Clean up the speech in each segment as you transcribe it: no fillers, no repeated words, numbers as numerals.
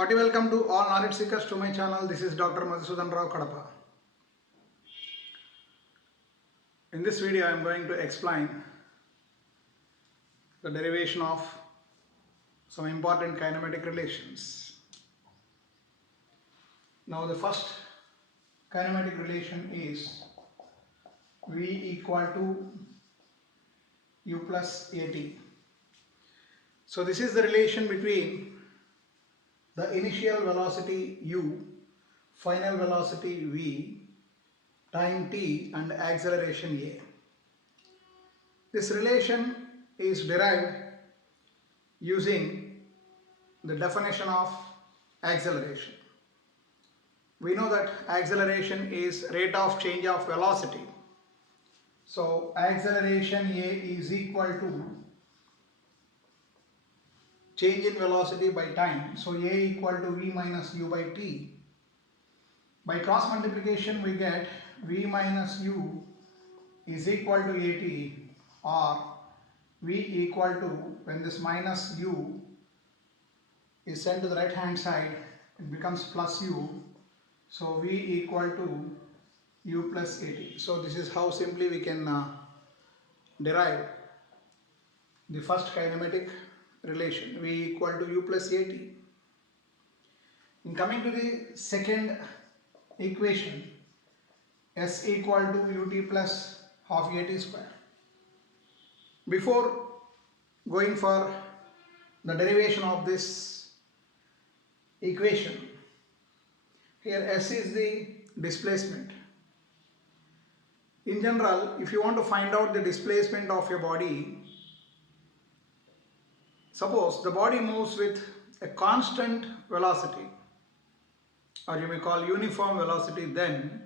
Hearty welcome to all knowledge seekers to my channel. This is Dr. Madhusudan Rao Kadapa. In this video I am going to explain the derivation of some important kinematic relations. Now the first kinematic relation is V equal to U plus AT. So this is the relation between the initial velocity u, final velocity v, time t and acceleration a. This relation is derived using the definition of acceleration. We know that acceleration is rate of change of velocity. So acceleration a is equal to change in velocity by time. So a equal to v minus u by t. By cross multiplication we get v minus u is equal to at, or v equal to, when this minus u is sent to the right hand side, it becomes plus u. So v equal to u plus at. So this is how simply we can derive the first kinematic relation, v equal to u plus at. In coming to the second equation, s equal to ut plus half at square. Before going for the derivation of this equation, here s is the displacement. In general, if you want to find out the displacement of your body, suppose the body moves with a constant velocity, or you may call uniform velocity, then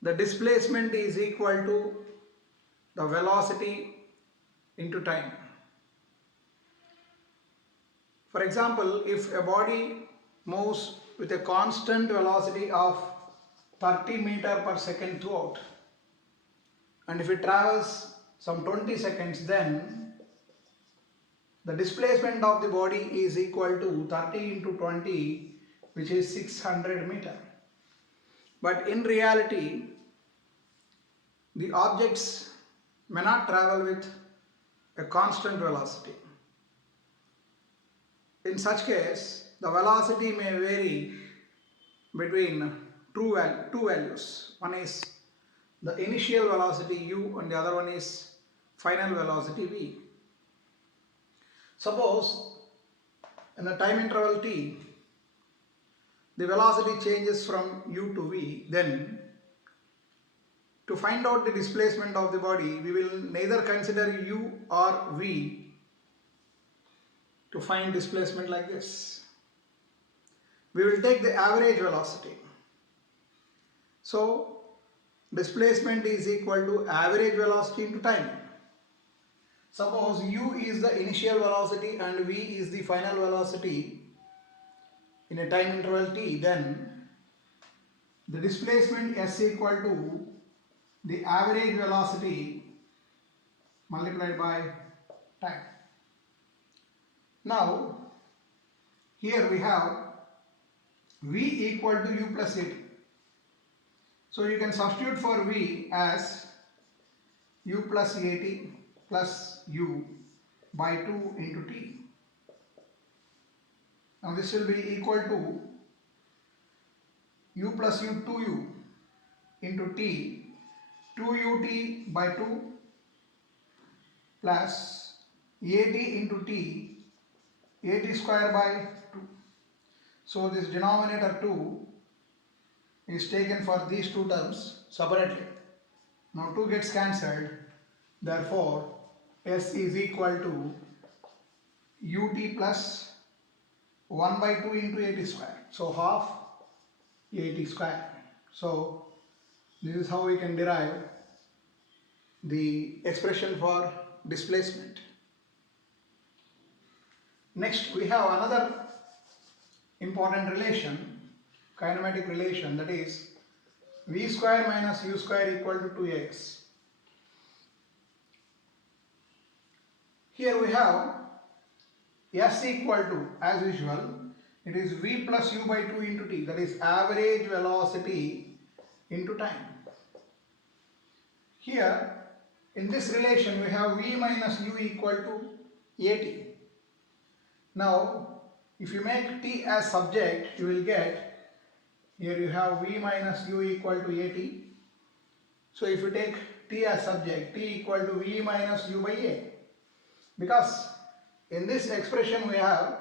the displacement is equal to the velocity into time. For example, if a body moves with a constant velocity of 30 meters per second throughout, and if it travels some 20 seconds, then the displacement of the body is equal to 30 into 20, which is 600 meters. But in reality, the objects may not travel with a constant velocity. In such case, the velocity may vary between two values. One is the initial velocity u and the other one is final velocity v. Suppose in the time interval t, the velocity changes from u to v, then to find out the displacement of the body, we will neither consider u or v to find displacement like this. We will take the average velocity. So displacement is equal to average velocity into time. Suppose u is the initial velocity and v is the final velocity in a time interval t, then the displacement s equal to the average velocity multiplied by time. Now here we have v equal to u plus at. So you can substitute for v as u plus at plus u by 2 into t. Now this will be equal to u plus u 2u into t, 2ut by 2 plus at into t, at square by 2. So this denominator 2 is taken for these two terms separately. Now 2 gets cancelled, therefore s is equal to ut plus 1 by 2 into at square. So half at square. So this is how we can derive the expression for displacement. Next we have another important relation, kinematic relation, that is v square minus u square equal to 2ax. Here we have s equal to, as usual, It is v plus u by 2 into t, that is average velocity into time. Here in this relation we have v minus u equal to at. Now if you make t as subject, you will get, here you have v minus u equal to at. So if you take t as subject, t equal to v minus u by a, because in this expression we have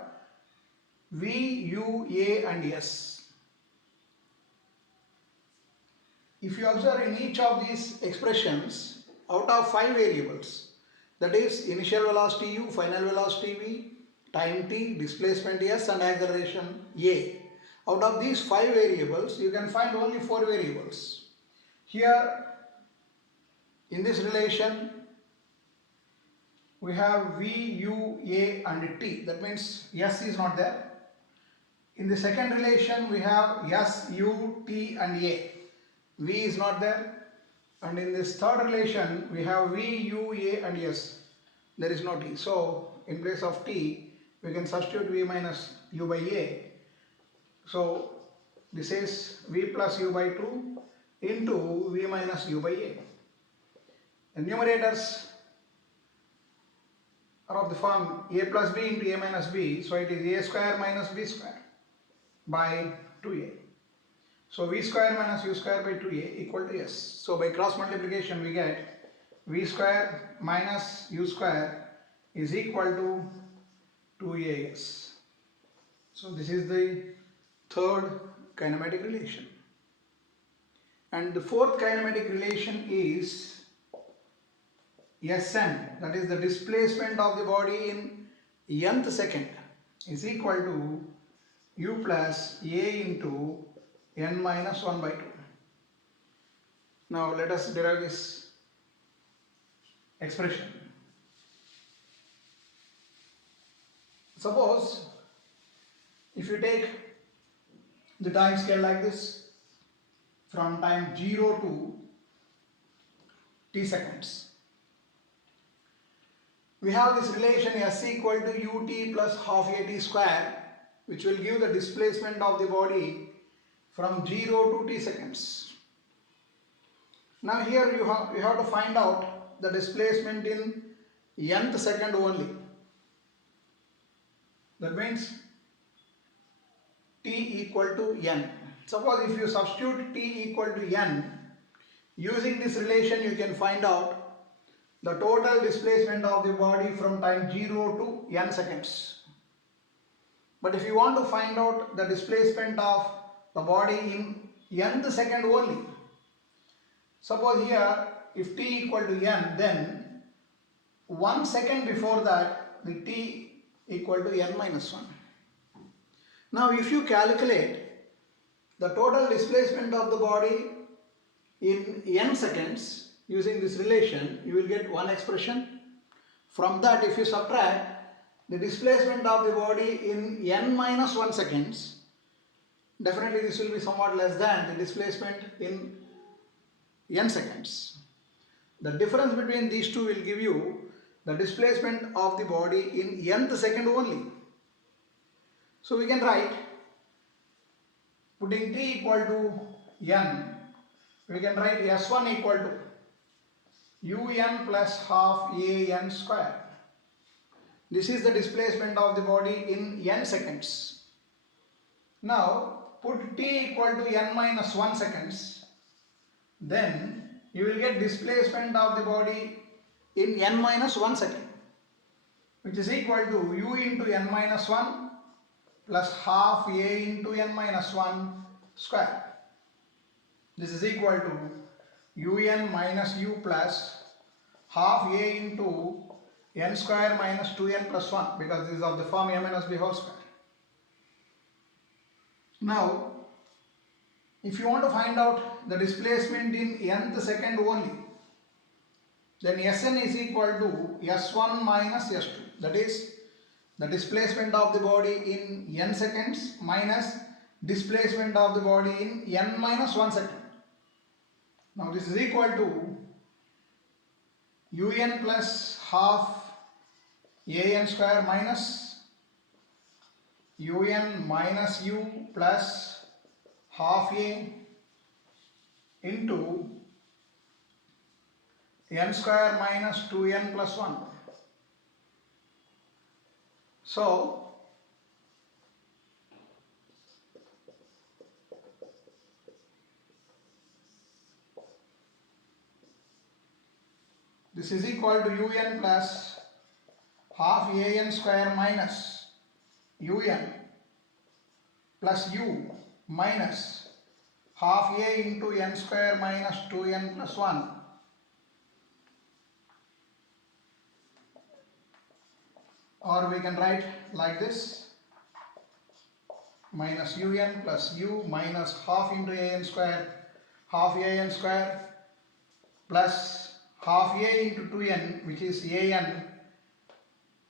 v, u, a and s. If you observe in each of these expressions, out of 5 variables, that is initial velocity u, final velocity v, time t, displacement s and acceleration a, out of these 5 variables you can find only 4 variables. Here in this relation we have v, u, a and t, that means s is not there. In the second relation we have s, u, t and a, v is not there. And in this third relation we have v, u, a and s, there is no t. So in place of t we can substitute v minus u by a. So this is v plus u by 2 into v minus u by a. The numerators are of the form a plus b into a minus b, so it is a square minus b square by 2a. So v square minus u square by 2a equal to s. So by cross multiplication we get v square minus u square is equal to 2as. So this is the third kinematic relation. And the fourth kinematic relation is Sn, that is the displacement of the body in nth second, is equal to u plus a into n minus 1 by 2. Now let us derive this expression. Suppose if you take the time scale like this, from time 0 to t seconds, we have this relation s equal to ut plus half at square, which will give the displacement of the body from 0 to t seconds. Now here you have to find out the displacement in nth second only. That means t equal to n. Suppose if you substitute t equal to n, using this relation you can find out the total displacement of the body from time 0 to n seconds. But if you want to find out the displacement of the body in nth second only, suppose here if t equal to n, then 1 second before that the t equal to n minus 1. Now if you calculate the total displacement of the body in n seconds using this relation, you will get one expression. From that, if you subtract the displacement of the body in n minus 1 seconds, definitely this will be somewhat less than the displacement in n seconds. The difference between these two will give you the displacement of the body in nth second only. So we can write, putting t equal to n, we can write s1 equal to un plus half an square. This is the displacement of the body in n seconds. Now put t equal to n minus 1 seconds, then you will get displacement of the body in n minus 1 second, which is equal to u into n minus 1 plus half a into n minus 1 square. This is equal to un minus u plus half a into n square minus 2n plus 1, because this is of the form a minus b whole square. Now if you want to find out the displacement in nth second only, then Sn is equal to S1 minus S2, that is the displacement of the body in n seconds minus displacement of the body in n minus 1 second. Now this is equal to un plus half an square minus un minus u plus half a into n square minus 2n plus 1. So this is equal to un plus half an square minus un plus u minus half a into n square minus 2n plus 1. Or we can write like this, minus un plus u minus half into an square, half an square plus half a into 2n, which is an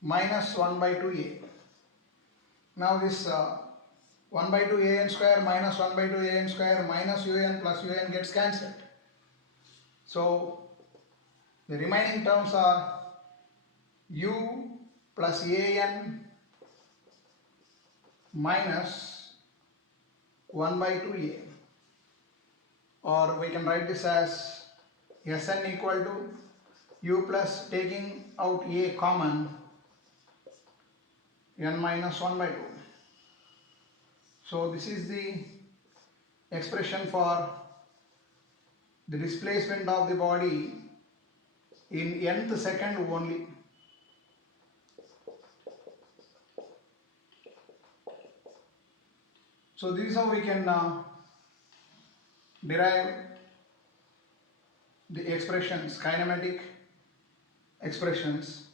minus 1 by 2a. Now this 1 by 2 an square minus 1 by 2 an square minus un plus un gets cancelled. So the remaining terms are u plus an minus 1 by 2a, or we can write this as Sn equal to u plus, taking out a common, n minus 1 by 2. So this is the expression for the displacement of the body in nth second only. So this is how we can derive the expressions, kinematic expressions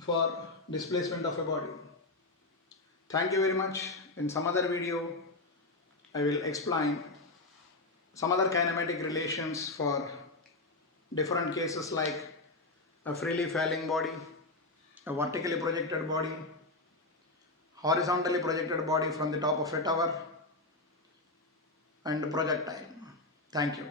for displacement of a body. Thank you very much. In some other video, I will explain some other kinematic relations for different cases like a freely falling body, a vertically projected body, horizontally projected body from the top of a tower, and projectile. Thank you.